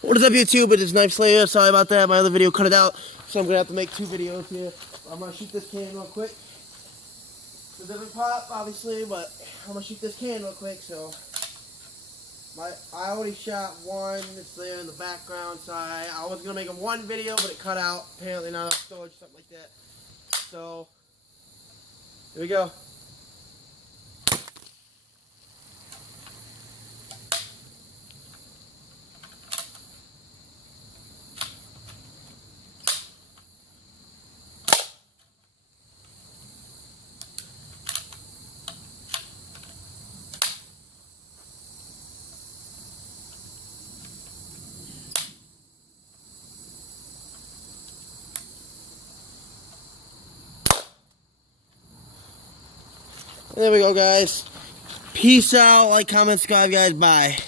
What is up, YouTube? It is Knife Slayer. Sorry about that. My other video cut it out, so I'm gonna have to make two videos here. I'm gonna shoot this can real quick. It doesn't pop, obviously, but I'm gonna shoot this can real quick. So, I already shot one. It's there in the background. So I was gonna make a one video, but it cut out. Apparently not enough storage, something like that. So, here we go. There we go, guys. Peace out. Like, comment, subscribe, guys. Bye.